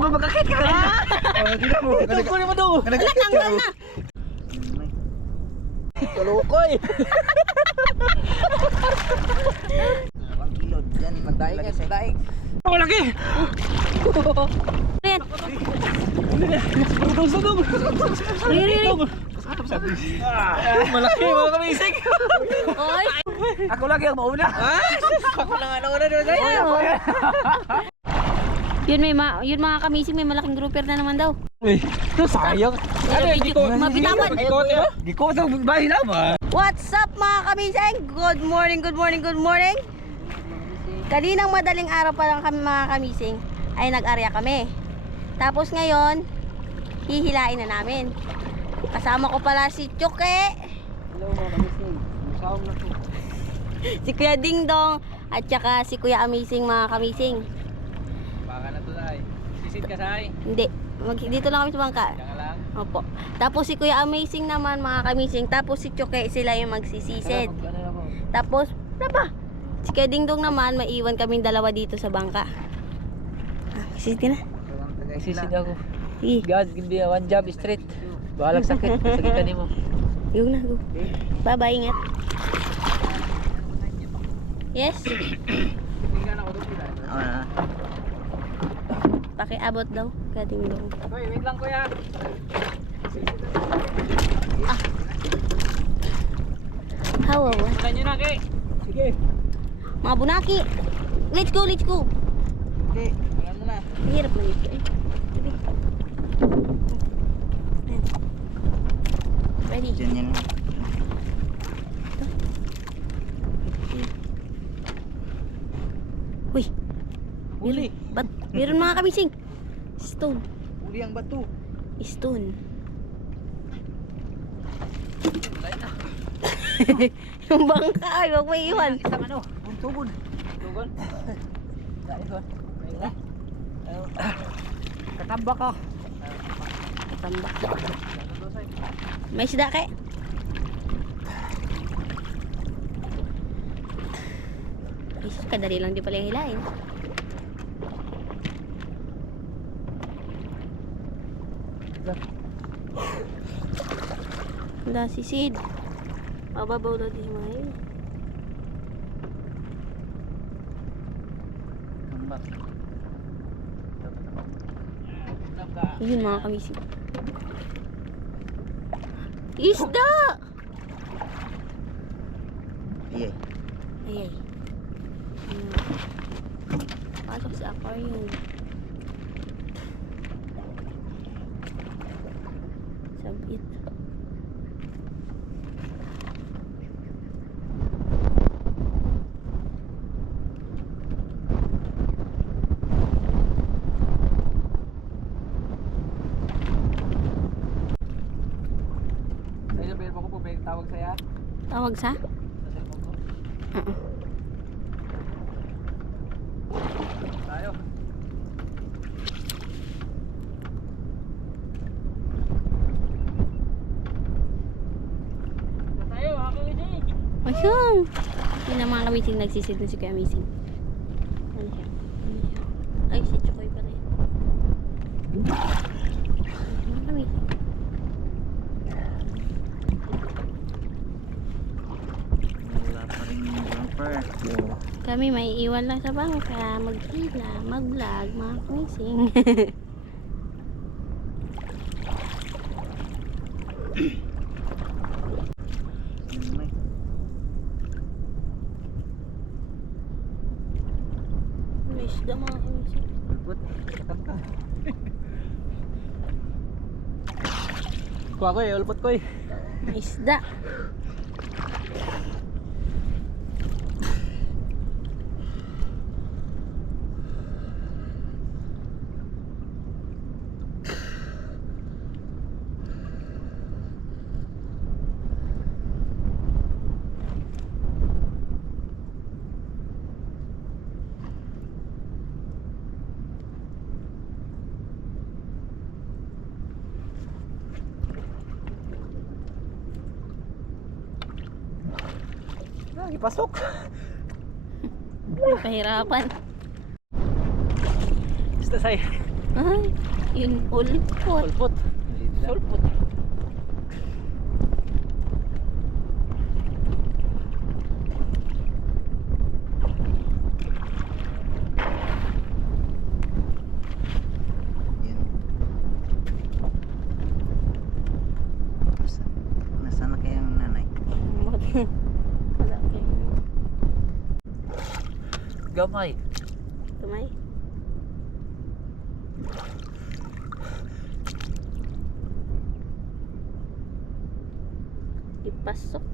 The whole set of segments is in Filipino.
ba magkakit ka? Tingnan mo. Ito, kunin mo daw. Wala, tanggal na. Kalukoy. Pagkilod yan, pagdaing yan, pagdaing. Oh, laki. Ayan. Sugong. Riri. Malaki mga kamising. Oy. Ako lagi ang mauna. Ako lang ano na doon sa'yo. Yun mga kamising, may malaking grouper na naman daw. Uy, ito sayang. Mabitawan. Gikot ang bahay naman. What's up mga kamising? Good morning, good morning, good morning. Kaninang madaling araw pa lang kami mga kamising ay nag-arya kami. Tapos ngayon, hihilain na namin. Kasama ko pala si Chuke. Hello mga kamising. Masawang na po. Si Kuya Dingdong at saka si Kuya Amazing mga kamising. Baka na to ay. Sisid ka say. Hindi, dito lang kami sa bangka. Diyan lang. Opo. Tapos si Kuya Amazing naman mga kamising. Tapos si Chuke, sila yung magsisisid. Ano na po? Tapos, wala pa. Si Kuya Dingdong naman, maiwan kaming dalawa dito sa bangka. Sisid na. Sisid ako. Sige, God, give me one job straight. Bahalag sakit. Sakit ka mo. go na, go. Bye-bye, ingat. Yes. Pakiabot daw, Kuya Dingdong. Hoy, wait lang kuya. Hawaw. Tulan nyo na kay. Sige. Mga bunaki. Let's go, let's go. Okay, tulan mo na. Hirap na dito eh. Sige. Ayan. Ready? Diyan yan. Uy, Uli. meron mga kamising. Stone. Uli ang bato. Stone. Yung bangka ay, huwag may iwan. Isang ano? Buntubon. Buntubon? Dahil ko. Katamba ka. Tambak. May isda kay. Ay, kadali lang di pala yung hilain. Wala si Sid. Mababaw daw di mga yun. Tambak. Yun mga kamising. Isda! Iya. Ay ay. Pasok sa aquarium. Sabit. Ayun, pero ako po may tawag saya. Tawag sa? Sa cellphone ko. Tayo. Tayo, ako ito. Ayun! Yun ang mga kamising nagsisid na si Kuya Amazing. Ano siya? Ano siya? Ay, si Chokoy pala yun. Mga kamising. Wala pa rin yung jumper. Kami may iwan lang sa bangka, mag-hila, mag-vlog, mga kamising. May isda mga kamising. Ulpot. Katang ka. Kuha ko eh, ulpot ko eh. May isda. Ipasok. Pahirapan. Basta say. Ay, yun ulipot. Sulpot. Sulpot. Yan. Nasaan na kaya ang nanay? Wala kayong Gamay. tumay. Ipasok.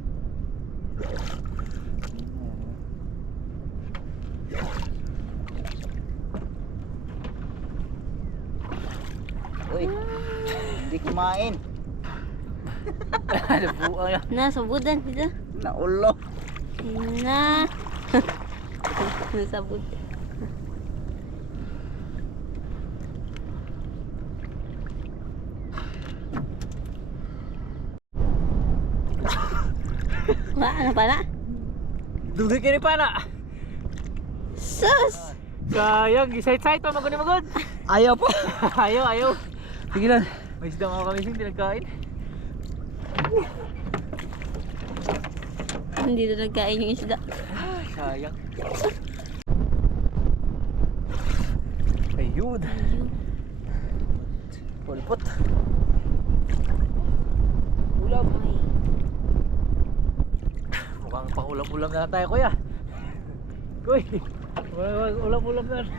Uy, hindi kumain. Ano po ano? Nasa budan dito. Naulo. Na. Nasa budan. Wala, ano pa na? Dugay kini pa na. Sus! Sayang, gisayt-sayt pa magod. Ayaw po. Ayaw. Sige lang. May isda mga kamising, di nagkain. Hindi na nagkain yung isda. Ay, sayang. Ayun. Ayun. Pulpot. Ulam. Ay. Mukhang paulam-ulam na lang tayo, kuya. Kuy, ulam-ulam na lang.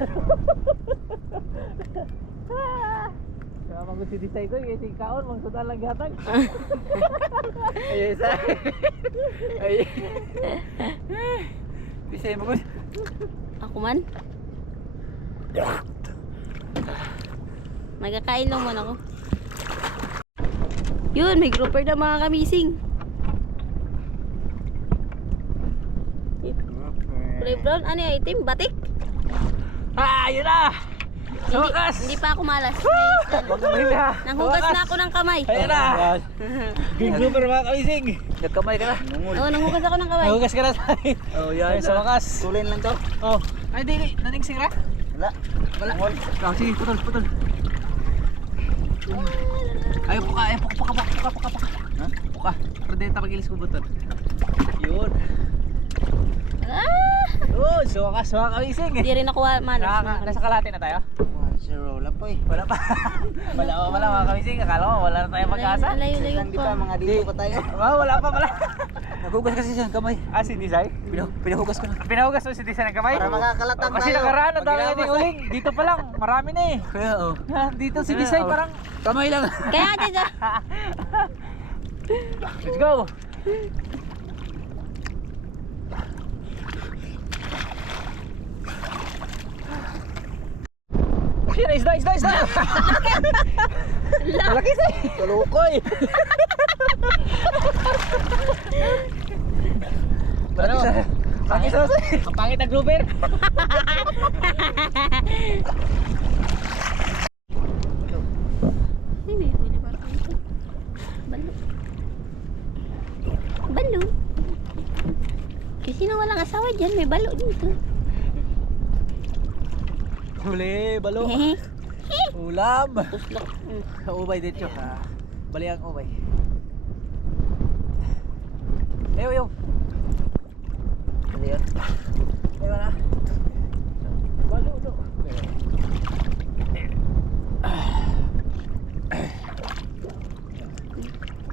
Kaya magod si Disay ko, kasi kaon, mangsudan lang gatag. Ayun, Disay. Ayun. Disay, magod. Ako man? Magkakain lang man ako. Yun, may grouper na mga kamising. Kulay brown, ano yung itim? Batik? Ah, ayun na! Sa wakas! Hindi pa ako malas. Huwag na mahila. Nanghugas na ako ng kamay. Ayun na! Big blooper mga kamising. Nagkamay ka na. Oo, nanghugas ako ng kamay. Nahugas ka na tayo. Oh, yan. Sa wakas. Tulin lang to. Oh. Ay, di. Naningsing na? Wala. Wala. Oh, sige, putol. Ay, puka. Ha? Puka. Perdenta pag-ilis ko butol. Yun. Ah! Yun. Sa wakas mga kamising. Hindi rin ako malas. Nasa kalahati na tayo? 1-0 lang po eh. Wala pa. wala mga kamising. Akala ko wala na tayong pag-asa. Layo-layo Hindi pa, pa. mga dito pa tayo. Wala pa pala. Nagugas kasi siya ng kamay. Ah, si Disay? Pinahugas ko na. Pinahugas mo si Disay ng kamay? Para makakalatang Kasi tayo. nakaraan, ang dami Pag nating uling. Dito pa lang, marami na eh. Kaya dito si Disay parang kamay lang. Kaya dito. Let's go. Yan, isda. Malaki sa. Tulukoy. Malaki sa. Ang pangit na grouper. Ay, may huli pa ako dito. Balo. Balo. Kasi na walang asawa dyan, may balo dito. Huli, balo. Hehe. Ulam. Tuslok. Ubay dito. Bali ang ubay. Ayaw. Ano yun? Ayaw na. Balo, no.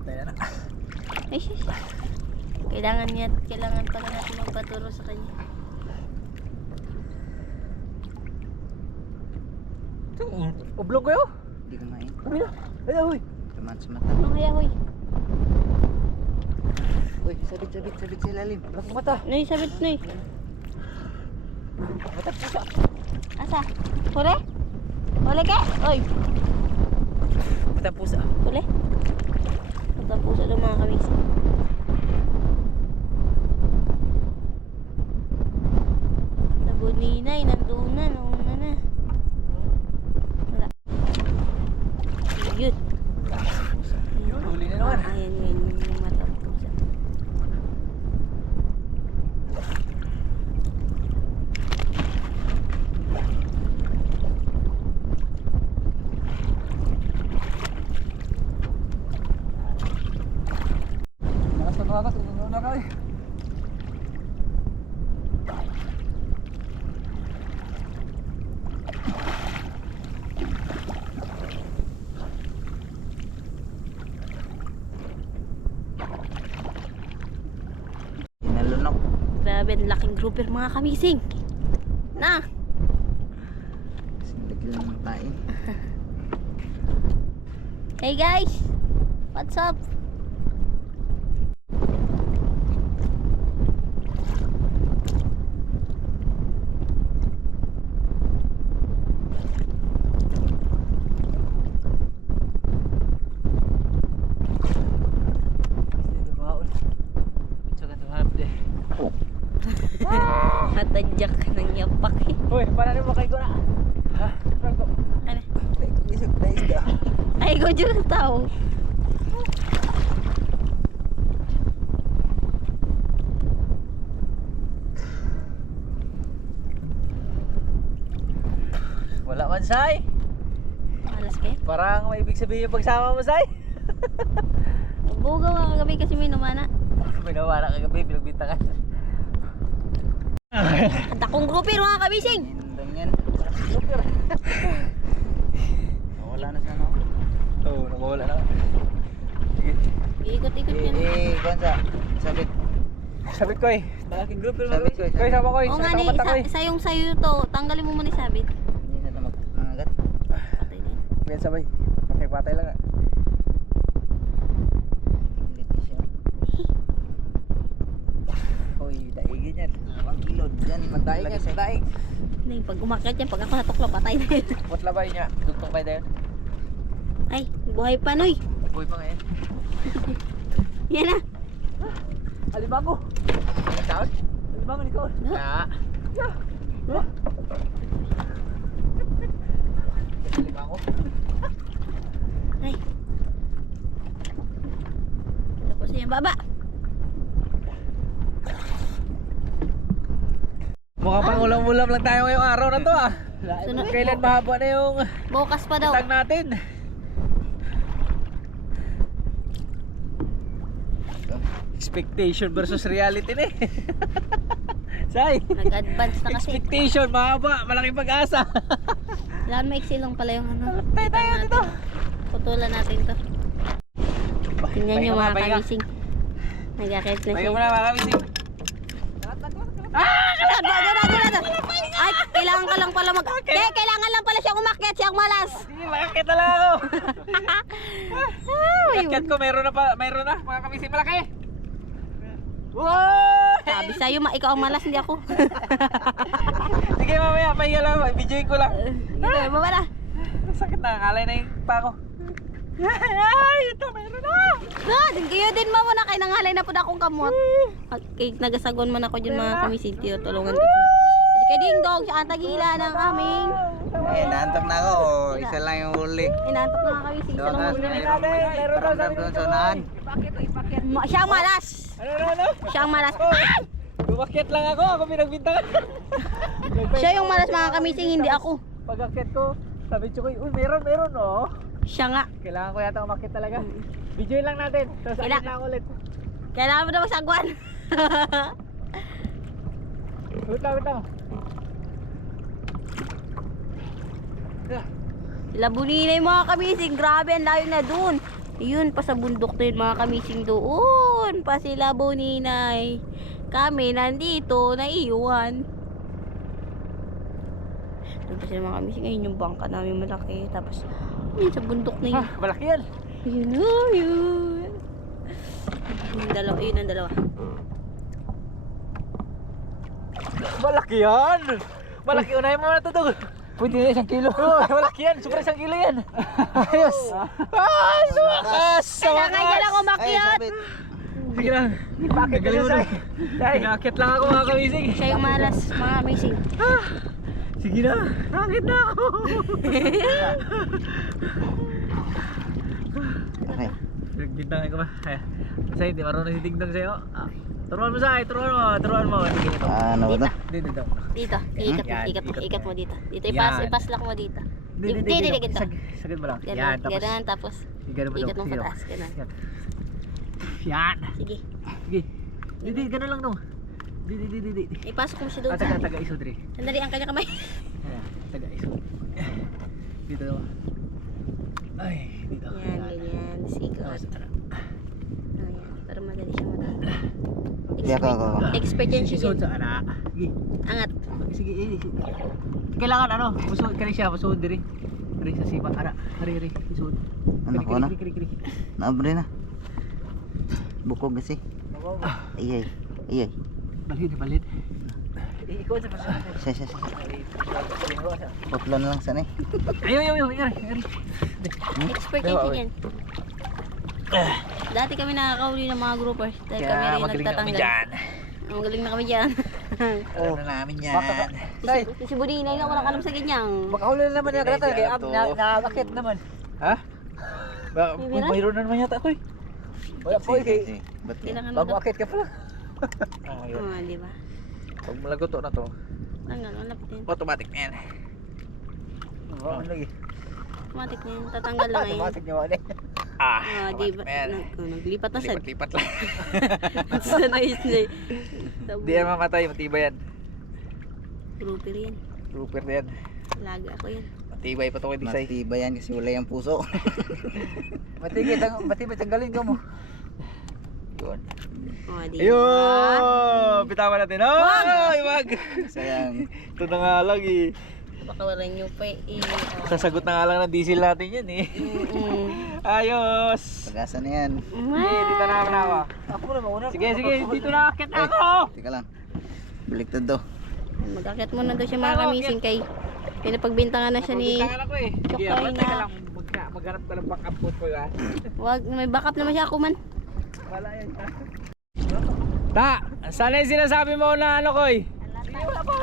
Tayo na. Ay, sis. Kailangan pala natin magpaturo sa kanya. Oblong kayo? Hindi kumain. Ayaw, huy. Tumaan sa mata. Ano kaya, hoy? Uy, sabit sa ilalim. Ang mata. Noy, sabit, Noy. Mata pusa. Asa? Huli? Huli ka? Oy, Mata pusa. huli? Pagkapuso ng mga kamis. Nabuninay, nandun na, nauna na. Wala. Yun. Yun, huli na naman. Ayan, yung mata puso. Grabe, ang laking grouper mga kamising. Na! Lagi lang ng kain. Hey guys! What's up? Natadyak ka ng yapak eh. Uy, paano mo kay ko na? Ha? Ano? Isip na isda. Ay, ko dyan ang tao. Wala man, Sai. Malas kayo. Parang may ibig sabihin yung pagsama mo, Sai. Bugaw nga kagabi kasi may numana. May nawala kagabi, pinagbintangan. At akong grouper mga kabising. Indang yan. Wala na sana ako. Oo, nakawala na. Sige. Ikot-ikot yan. Kwanza. Sabit. Sabit ko eh. Malaking group pero Sabit ko eh, Koy, sabit. sama ko eh. Oo nga Sa ni, mata ko eh. isa yung sayo to. Tanggalin mo muna yung sabit. Hindi na ito mangagat. Patay na yun. Yan sabay. Patay-patay lang ah. Inglit siya. Uy, daigin yan. Ang kilod dyan. Magdaig yan, magdaig. Hindi, pag umakyat yan, pag ako natuklo, patay na yun. Putlabay niya. Dugtong kayo dahil. Ay, buhay pa noy. Buhay pa ngayon. Yan na. Alimango. Saan? Alimango ni Kaon. Ah. Ya. Alimango. Ay. Tapos yung baba. Mukha pang ulam-ulam lang tayo ngayong araw na to ah. Sunod- Kailan mahaba na yung Bukas pa daw. tag natin? Expectation versus reality ni. Say. Nag-advance na kasi. Expectation mahaba, malaking pag-asa. Lahat maiksi lang pala yung ano. Tayo dito. Putulan natin to. Tingnan nyo mga pahinga. kamising. Nagkakit na Pahinga siya. muna mga kamising. Ay, kailangan ka lang pala mag... kailangan lang pala siyang umakyat, siyang malas. Sige, makakit na lang ako. Ay, Akit ko meron na mga kamising malaki. Wow! sabi sa'yo, ikaw ang malas, hindi ako. Sige mamaya, pahinga lang ako. I-videoin ko lang. Ito, baba na. Sakit na, kalay na yung pa ko. Ay, ito meron na. Kayo din mo na kay nangalay na po na akong kamot. Okay, nagasagon man ako dyan mga kamising. Tulungan ko sila. Kasi kay Ding Dong, siya ang tagila ng aming. Eh, naantok na ako. Oh, isa lang yung huli. Inantok na mga kamising. Isa lang Doon, muna. Meron na, Paramdam doon sa unahan. Siya ang malas. Ano? Siya ang malas. Ay! Bumakit lang ako pinagbintangan. Siya yung malas mga kamising, hindi ako. Pag-akit ko, sabi ko, uy, meron, oh. Siya nga. Kailangan ko yata umakit talaga. Videoin lang natin. Tapos akit na ako ulit. Kailangan mo na magsagwan. Wait lang. Labuni na yung mga kamising. Grabe, ang layo na dun. Yun, pa sa bundok na yun mga kamising doon. Pa sila Buninay. Kami nandito, naiiwan. Doon pa sila mga kamising. Ayun yung bangka namin malaki. Tapos, yun sa bundok na yun. Malaki yan. Yun, yun. Yung dalawa, yun ang dalawa. Malaki yan. Malaki, unahin mo na ito, Dog. Pwede na 1 kilo. Malaki yan, super 1 kilo yan. Ayos. Ay, sumakas. Kailangan niya lang umakyat. sabit. Sige lang. Ipakit ko na, Say. Pinakit lang ako mga kamising. Siya yung malas, mga kamising. Sige na. Nakakit na ako. Okay. Nagbintangan ko ba? Say, di marunong si Ding Dong sa'yo. Turuan mo, Say. Turuan mo. Sige ito. Ano ba ito? Dito. Dito, ikat mo, Yan, ikat mo dito. Dito, Yan. ipas-lock mo dito. Dito. Ganito. Sagad mo lang. Ganun, Yan, tapos. ganun, tapos Ganun mo ikat daw. mo Sige, pataas, ganun. Yan. Sige, Sige. Dito, ganun lang no. Dito. ipasok mo siya doon. Taga iso, Dre. Sandali ang kanya kamay. Ayan, taga iso. Dito daw. Ay, dito. Yan, ganyan. Sige. Tapos, Ayan, para madali siya madali. ako. Expert yan siya. Isod sa ana. Sige. Angat. Sige. Kailangan ano, busod kani siya, busod diri. Diri sa sipa. Ara, hari. Isod. Ano ko na? Kiri. Naabre na. Bukog kasi. Iyay. Balit. Ikaw sa pasok. Siya. Putlon lang sana eh. Ayo, yari. Expert yan siya yan. Dati kami nakakahuli ng mga groupers. Dahil kami rin nagtatanggal. Ang galing na kami dyan. Alam na namin yan. Si Budinay nga walang alam sa ganyan. Baka huli na naman yung grata. Kaya nakakakit naman. Ha? Mayroon na naman yata ako eh. Wala po eh. Ba't yan? Kailangan mo Bago daw. akit ka pala. Oo, di ba? Pag malagoto na to, Tanggal, malapit yan. automatic na yan. Oo, lagi. Automatic na yan. Tatanggal lang yan. Automatic nyo ano Ah, di ba? Naglipat na sad. Lipat lang. Sa na-isla. Di yan mamatay, matibay yan. Grouper yan. Trooper na yan. Laga ako yan. Matibay pa to kay Disay. Matibay yan kasi wala yung puso. Matibay, tanggalin ka mo. Yun. Oh, di ba? Ayun! Bitawan natin. Ay, wag! Sayang. Ito na nga lang eh. Baka wala nyo pa eh. Sasagot na nga lang ng diesel natin yan eh. Ayos! Pag-asa na yan. Dito na ako. Ako na mauna. Sige, dito na akit ako! Teka lang. Baliktad daw. Mag-akit muna daw siya mga kamising kay pinapagbintangan na siya ni... Bitangan ako eh. Sige, Tsaka teka na- lang. Maghanap ka ng backup food ko ha. Wag, may backup naman siya ako man. Wala yan. Ta, sana yung sinasabi mo na ano ko eh.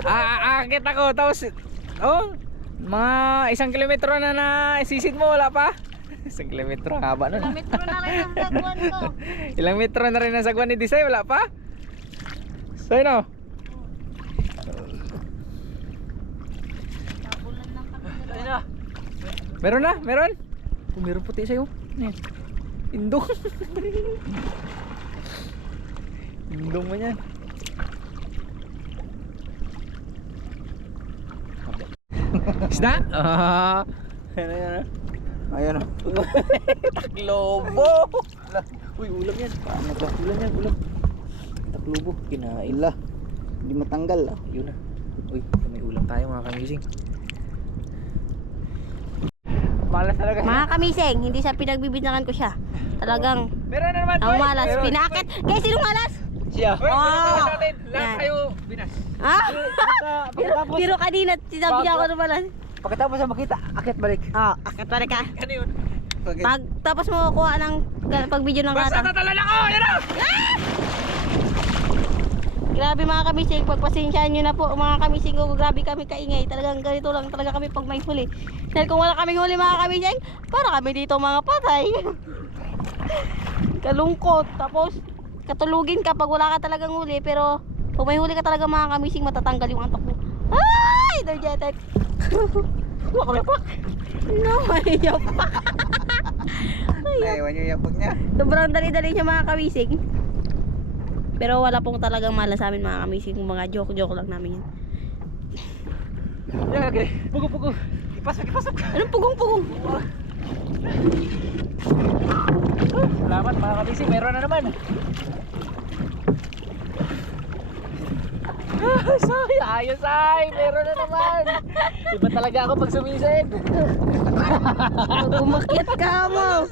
Aakit ako tapos mga 1 kilometro na isisid mo, wala pa? 1 kilometro, haba nun. Metro na rin ang sagwan ko. Ilang metro na rin ang sagwan ni Disay, wala pa? So yun o. Meron na? Meron? Oh, meron puti sa'yo. Ano yan? Indong. Indong mo yan. Isda? Ano yan? Ayun o. Taklobo! Uy, ulam yan. Paano to? Ulam yan, ulam. Taklobo, kinain. Ila. Hindi matanggal ah. Yun na. Uy, may ulam tayo mga kamising. Malas talaga. Mga kamising, hindi siya pinagbibintangan ko siya. Talagang Meron na naman. ang boy. malas. Meron. Pinakit. Kaya sinong malas? Siya. Uy, Oh. natin. Lahat Yan. kayo binas. Ah? Pagkatapos, Pero kanina, sinabi niya ako na malas. pagkatapos na makita, akit balik. Oh, akit pa rin ka. Ano yun? Pag tapos mo kuha ng pag-video ng Basta rata. tatalan ako! Yan o! Grabe mga kamising, pagpasensyaan nyo na po mga kamising ko. Grabe kami kaingay. Talagang ganito lang talaga kami pag may huli. Dahil kung wala kaming huli mga kamising, para kami dito mga patay. Kalungkot. Tapos katulugin ka pag wala ka talagang huli. Pero kung may huli ka talaga mga kamising, matatanggal yung antok mo. Ay! Energetic. Wala kami pak. No, may yapak. Naiwan yung yapag niya. Sobrang dali-dali siya mga kamising. Pero wala pong talagang mala sa amin mga kamising. Kung mga joke-joke lang namin yun. Yan, okay. Pugo. Ipasok. Anong pugong-pugong? Salamat mga kamising, meron na naman. Say, ayos ay, meron na naman. Iba talaga ako pag sumisid. Umakyat ka mo.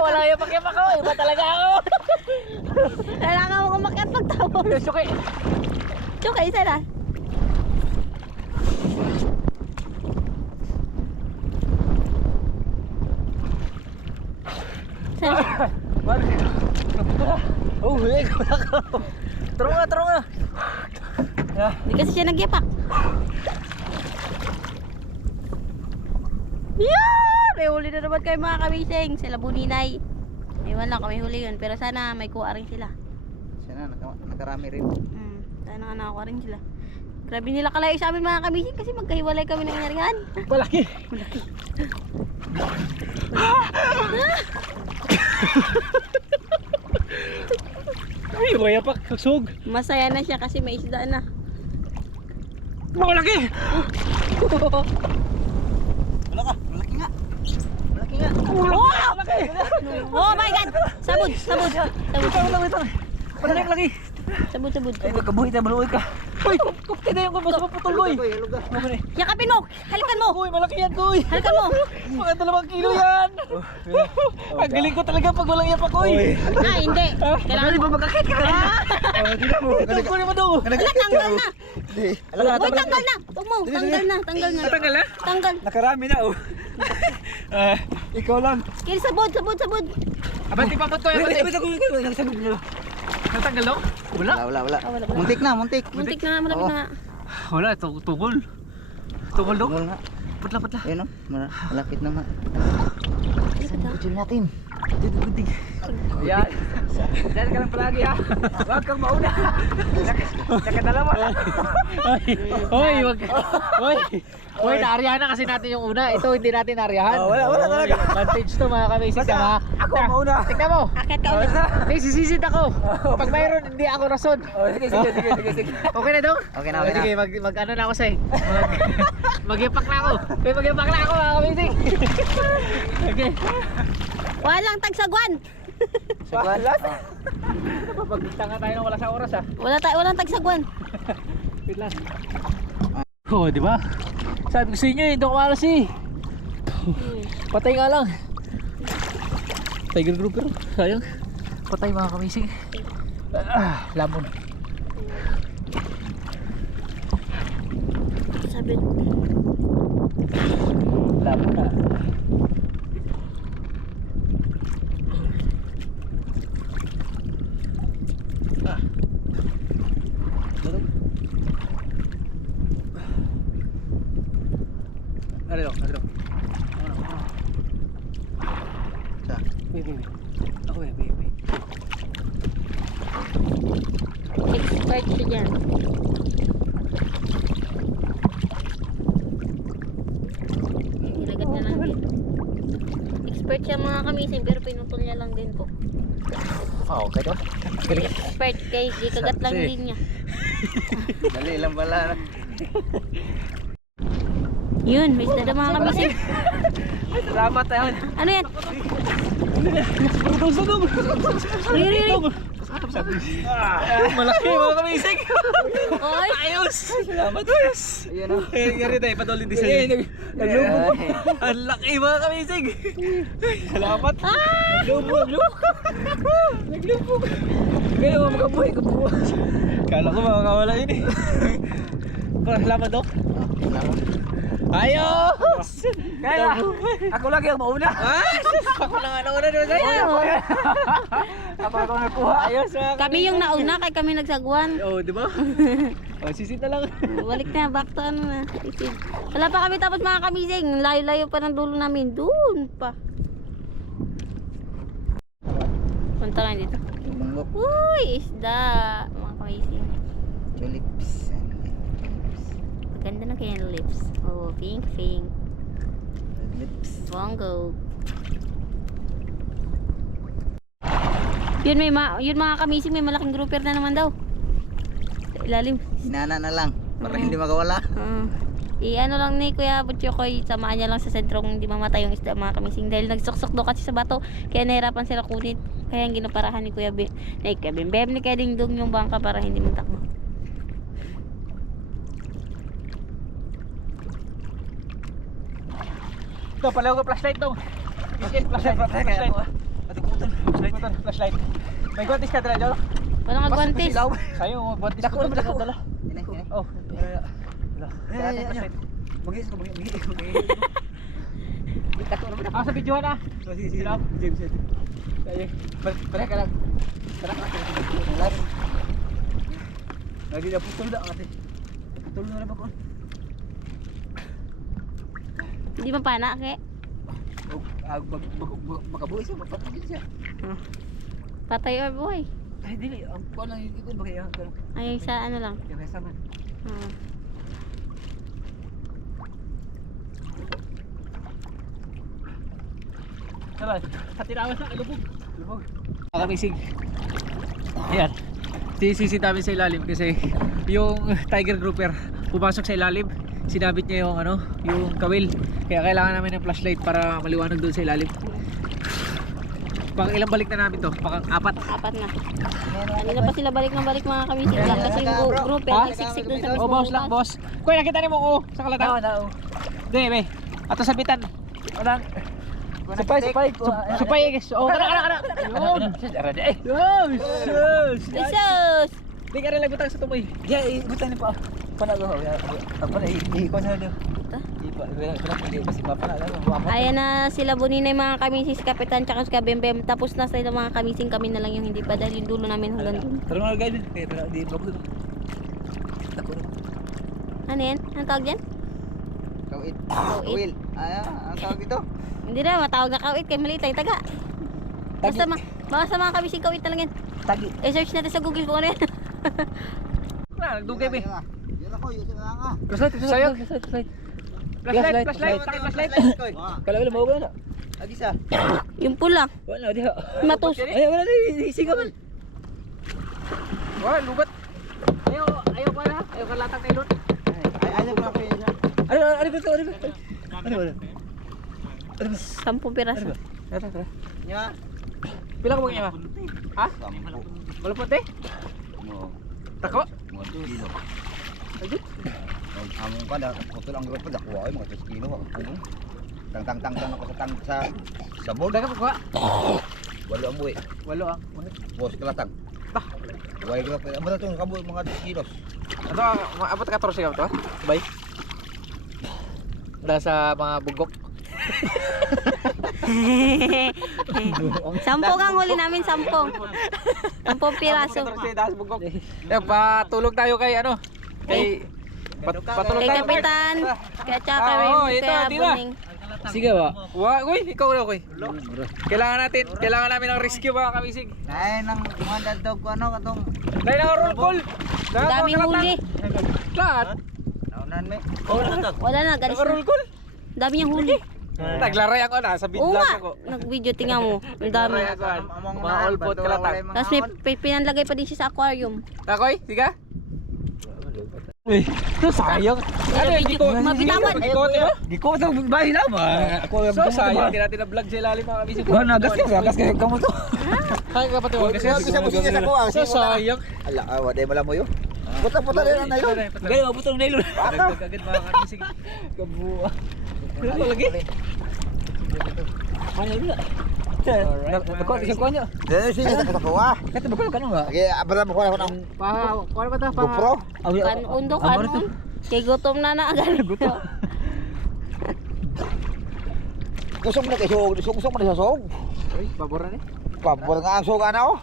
Wala yung pakyam ako, iba talaga ako. Kailangan mo umakyat pagtapos. Suki. Tsuka, isa na. Oh, huli ko na ako. Taro nga. Hindi kasi siya nagyapak. Yan! May huli na naman kayo mga kamising. Sila Buninay. Ewan lang kami huli yun. Pero sana may kuha rin sila. Siya na, nakarami rin. Sana nga nakakuha rin sila. Grabe nila kalayo sa amin mga kamising kasi magkahiwalay kami ng nyaringan. Malaki. Ay, maya pa, kagsog. Masaya na siya kasi may isda na. Malaki! Wala ka, malaki nga. Oh! Oh my God! Sabod! Ito. Malaki. Sabod, sabod, Ay, sabod. kabuhi tayo, maluoy ka. Uy, kapti na yung kumas mo putuloy. Yakapin mo! Halikan mo! Uy, malaki yan, Uy. Halikan mo! Mga 2 kilo yan. Ang galing ko talaga pag walang iyak ako, Uy. Ah, hindi. Kailangan mo. Magkakit ka kanina. Ito, kunin mo daw. Wala, tanggal na! Uy, tanggal na! Huwag mo, tanggal na, tanggal na. Natanggal na? Tanggal. Nakarami na, oh. Ikaw lang. Kiri, sabod, sabod, sabod. Abante pa ko yan. Nagsabog niyo. Natanggal no? Wala. Wala. Ah, wala. Muntik na, muntik. Muntik na nga, malapit na nga. Wala, tungol. Tungol no? Tungol nga. Patla. Ayun o, malapit na nga. Malapit na. Picture natin. Yan. Diyan ka lang palagi ha. Huwag kang mauna. Nakadalawa lang. Hoy, wag. Hoy, naaryahan na kasi natin yung una. Ito hindi natin naaryahan. Wala talaga. Advantage to mga kamisig ha. Ako mauna. Tignan mo. Akit ka ulit. May sisisid ako. Pag mayroon, hindi ako rason. Sige. Okay na dong? Okay na, okay na. Sige, mag ano na ako sa'yo. Mag-ipak na ako. Mag-ipak na ako mga kamisig. Okay. Walang tagsagwan. Wala. Mapagkita nga tayo ng wala sa oras ha. Walang tagsagwan. Wait lang. Oh, di ba? Sabi ko sa inyo, hindi ako malas eh. Patay nga lang. Tiger grouper, sayang. Patay mga kamising. Lamon. Sabi. Lamon na. Ano? Sa? Wait. Ako wait. Expert siya dyan. Nilagat niya lang din. Expert siya mga kamising pero pinutol niya lang din po. Okay to. Expert kay kagat lang din niya. Dali lang pala. Yun, may isda mga kamising. Salamat tayo. Ano yan? Sugong. Riri. Malaki mga kamising. Oy. Ayos. Salamat, Uys. Ayun o. Yari tayo, patulin din sa Naglubog. Ang laki mga kamising. Salamat. Naglubog. Kaya mo makabuhay ka po. Kala ko makakawala yun eh. Salamat Dok. Ayos! Kaya, ako lagi ang mauna. Ako na nga nauna doon sa'yo. Ako nakuha. Ayos mga Kami yung nauna kay kami nagsagwan. Oh, di ba? Oh, sisit na lang. Balik na, back to ano na. Isid. Wala pa kami tapos mga kamising. Layo-layo pa ng dulo namin. Doon pa. Punta lang dito. Bungok. Uy, isda. Mga kamising. Tulips. Maganda na kaya yung lips. Oh, pink. Lips. Bongo. Yun mga kamising, may malaking grouper na naman daw. Sa ilalim. Hinana na lang. Para hindi magawala. Ano lang ni Kuya Butchokoy, samaan niya lang sa sentro kung hindi mamatay yung isda mga kamising. Dahil nagsuksok daw kasi sa bato, kaya nahirapan sila kunin. Kaya ang ginaparahan ni Kuya Bim ni Kuya Dingdong yung bangka para hindi magtakbo. Ito, palaw ko flashlight daw. Flashlight. Flashlight. May guantes ka dala, Jol? Walang agwantes. Sayo, guantes ko dala. Ini. Oh. Flashlight. Ako sa videohan ah. Sige. James. Balik ka lang. Lagi na putol na kasi. Putol na lang ako. Hindi mapana ke. Makabuhay siya, mapatagin siya. Patay or buhay. Ay, dili. Ang kuha lang yung ikon, makaya. Ay sa ano lang. Yung resa man. Saban, sa tinawas na, ilubog. Kamisig. Ayan. Sisisit namin sa ilalim kasi yung tiger grouper pumasok sa ilalim. Sinabit niya yung yung kawil. Kaya kailangan namin ng flashlight para maliwanag doon sa ilalim. Pang ilang balik na namin to? Pang apat. Apat na. Kanina pa sila balik ng balik mga kamising. Lang kasi yung group Ha? nagsiksik dun sa Oh, mismo boss lang, bukas. boss. Kuya, nakita niyo mo oh, sa kalataw? Oo. Hindi, be. Ato sa bitan. Unang Supay. supay guys. Oh, kana. Yun. Yun. Sus. Jesus! Di ka rin lagbutang sa tumoy. Ya, ibutan ni pa. Panago. Apa na ko sa dio. Ito. Hindi pa si papa na. Ayan na sila Buninay mga kamising, si Kapitan tsaka si Kabembem. Tapos na sila mga kamising, kami na lang yung hindi pa dahil yung dulo namin hanggang dulo. Pero mga guide, kaya di bago. Takot. Ano yan? Anong tawag dyan? Kawit. Kawit. Kawil. Ang tawag ito? Hindi na, matawag na kawit kay maliit ay taga. Basta mga kamising kawit na lang yan. Tagi. I-search natin sa Google kung ano yan. Na, nagdugay be. Yan ako, yun nga nga. Sayo. Flashlight. Flashlight, flashlight. Kala wala mawala na. Agisa. Yung pula. Wala diha. Matus. Ay wala na sigawan. Wah, lubat. Ayaw pa na. Ayaw ka latang na ilot. Ayaw ko na kayo niya. Ano ba to? Ano ba? 10 piraso. Niya. Pila ka niya? Ha? Malupot eh? Mo. Tako? Mo kilo. Among ka da, putol ang grupo dakuha ay mga 10 kilo ako puno. Tang ako sa board. Daga pa. Walo ang buwi. Walo ah. Bos kalatang. Bah. Wai grupo. Amo na tong kabuhi mga 10 kilos. Ano, maabot ka 14 ka to? Bay. Dahil sa mga bugok. 10 kang huli namin, 10. 10 piraso. 14 dahil sa bugok. Eh, patulog tayo kay ano? Kay patulog Kay tayo. Kapitan, kay tsaka Oo, rin, ito, kaya di ba? Buning. Sige ba? Uy, ikaw na, uy. Kailangan namin ng rescue mga kamisig. Nay nang mga dadog ko ano katong Dahil na roll call. Daming huli. Lahat. naunan me. Wala na, galis Naka-roll na. call. Dami niyang huli. Naglaray ako na sa Oo bidlag nga, ako. nag-video tingnan mo. Ang dami. Naglaray ako. Mga all pot kalatang. Tapos may pinanlagay pa din siya sa aquarium. Takoy, siga. Uy, ito sayang. Ano yung giko? Mabitawan. Giko, di ba? Giko to bahay na ba? Ako So sayang, hindi natin na-vlog sa ilalim mga kamisig. Wala na gas kayo kamo to. Kaya ka pati kasi. Isa mo sige sa kuha. So sayang. Ala, waday mo yo. Puta din na yun. Gaya mabutong nailo. Agad mga kamisig. Kabuwa. Ano lagi? Ano yun? Nako sa kunya. Dito siya sa kuha. Kata bakal kan nga. Sige, abra mo ko na Kuha ba ito? GoPro. Kanon do, kanon. Kay gutom na na agad. Kusog mo na kay sog, kusog mo na sa sog. Uy, paboran eh. Pabor nga ang sog ana oh.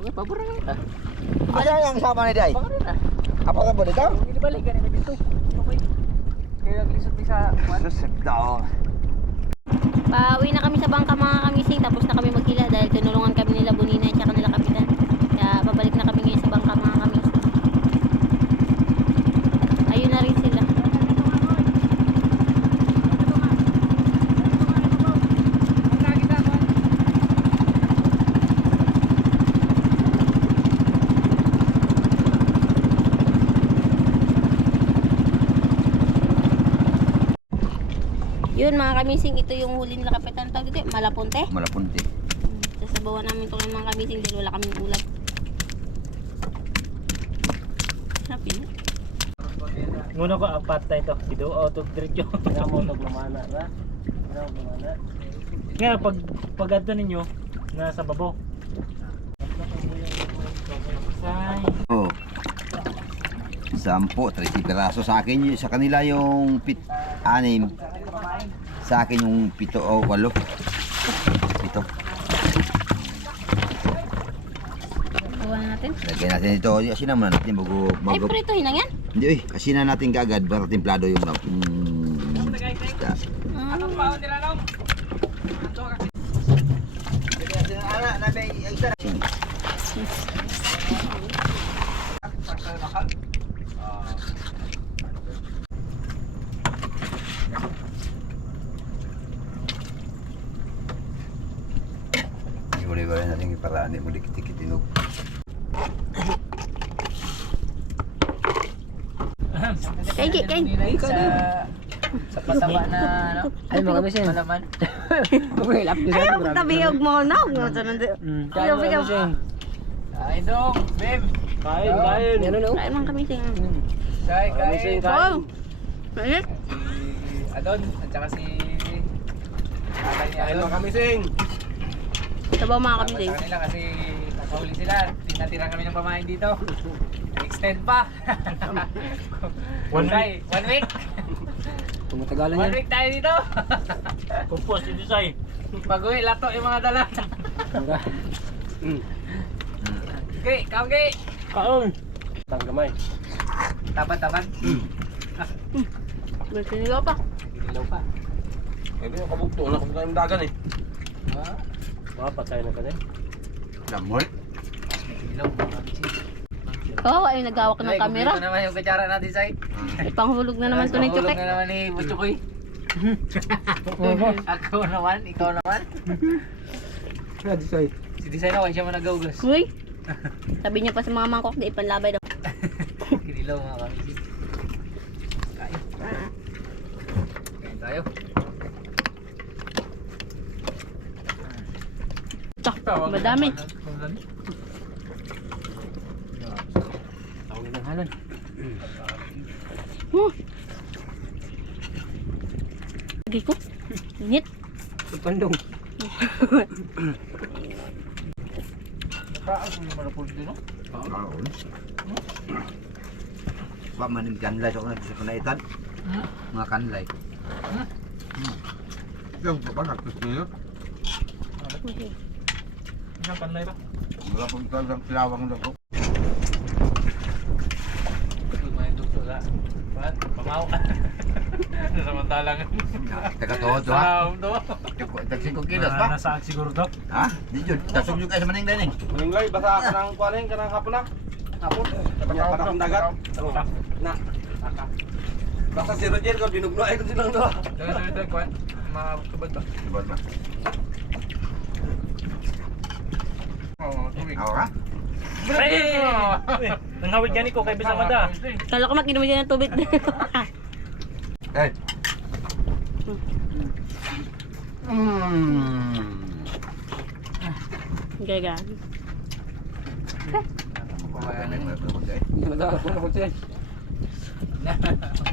Uy, paboran eh. Asa yang sama ni Day? Paboran na. Apa ka ba dito? Hindi balik ka na dito. Okay. Kaya naglisod din sa Susip daw. Pauwi na kami sa bangka mga kamising, tapos na kami maghila dahil tinulungan kami nila Buninay at nila Kapitan. Kaya babalik na kami ngayon sa bangka mga kamising. Ayun na rin sila. Yun mga kamising, ito yung huli nila Kapitan. Tawag dito, malapunte. Malapunti. Sasabawan namin ito ng mga kamising dahil wala kaming ulam. Happy na. Muna ko apat tayo to. Sido auto diretso. Nga mo to lumana na. Nga lumana. Nga pag adto ninyo nasa babaw. Oh. 10, 30 piraso sa akin sa kanila yung 6. Sa akin yung 7 o 8. 7. Gawa natin. Lagyan natin ito. Asinan muna natin bago Ay, prito hinang yan? Hindi asinan natin kaagad para templado yung isda. Anong baon nila lang? Boleh natin iparaan mo dikit-dikit inog. Kay. Sa Sa pataba na ano? Ay, mga kamising. Malaman. Okay, lap din Ayaw ko tabihog mo na. Ayaw ko. Ay dong, babe. Kain, kain. Yan ano? Kain mga kamising. Kay, Kamising, kay. kain. Mainit? Si Adon, at saka si... Tatay ni Kain Adon. mga kamising. Sabaw mga Salamat kamising. sa kanila kasi nakahuli sila. Tinatira kami ng pamain dito. Extend pa. 1 week. 1 week. Tumutagalan 1 week tayo dito. Compose, hindi say. Pag-uwi, lato yung mga dala. Okay, kawgi. Kaon. Tanggamay. Tapan-tapan. May sinigaw pa. Ilaw pa. Maybe yung kabugto na kung kayong dagan eh. Ah, Mga patay na ka din. Lamoy. ilaw pa kami. Oo, ay nagawak ng camera. Ito naman yung kutsara natin, Sai. Ipanghulog na naman ito ni Mahulog Chuke. na naman ni Butchukoy. Ako naman, ikaw naman. Hindi say. Si Disay na, huwag siya managawgas. Uy! Sabi niya pa sa mga mangkok, di ipanlabay daw. Kinilaw mga kami. Kain. Kain tayo. Ito, madami. Tawag ng halan. Lagi ko. Init. Pandong. Nakaas mo yung malapul dito, no? Kaon. Ba maning kanlay sa kunaitan. Mga kanlay. Yung bapak aktus niyo. Isang panlay ba? Wala pong talagang silawang lang ko. Lumayan dito sa... Ba't? Pamaw ka. Samantalang... Teka to, to ha. Pamaw to. Tagsin ko kilos ba? Nasaan siguro to? Ha? Di yun. Tasog yung kayo sa maning dining. Maninglay, basa ka ng kuwanin, ka ng hapon na. Hapon? Kapag ka ng dagat. Na. Basta si Roger ko, binugnoy ko silang doon. Ito, Kwan. Mga tubad ba? Diba ba? Oo, tubig. Ako ka? Nangawid yan ko kay Bisamada. Kala ko makinom siya ng tubig. Eh. Gaga.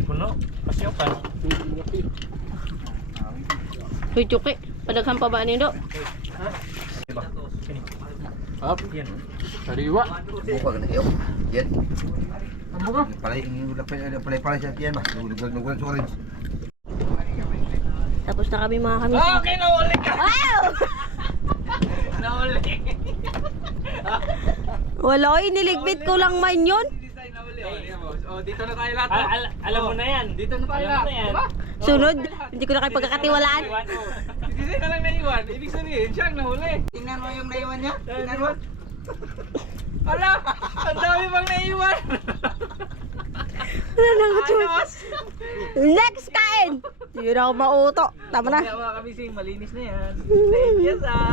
Puno, pasyo pa. Uy, Chuke. Padaghan pa ba niyo? Up, yan. Sariwa. Buka ka na iyo. Yan. Palay siya yan ba? Nagwalan sa orange. Tapos na kami mga kami. Okay, nahuli ka! Wow! Nahuli! Wala ko, iniligpit ko lang man yun. Si Disay nahuli. Oh, dito na tayo lahat. Alam mo na yan. Dito na tayo Alam mo lahat. na yan. Diba? Sunod, hindi ko na kayo pagkakatiwalaan. Si Disay na lang naiwan. Ibig sabihin, siya ang nahuli. Tingnan mo yung naiwan niya. Tingnan mo. Ala! Ang dami pang naiwan! Ayos! Next kain! Hindi na ako mauto. Tama na. Kaya mga kamising, malinis na yan. Thank you, Sai!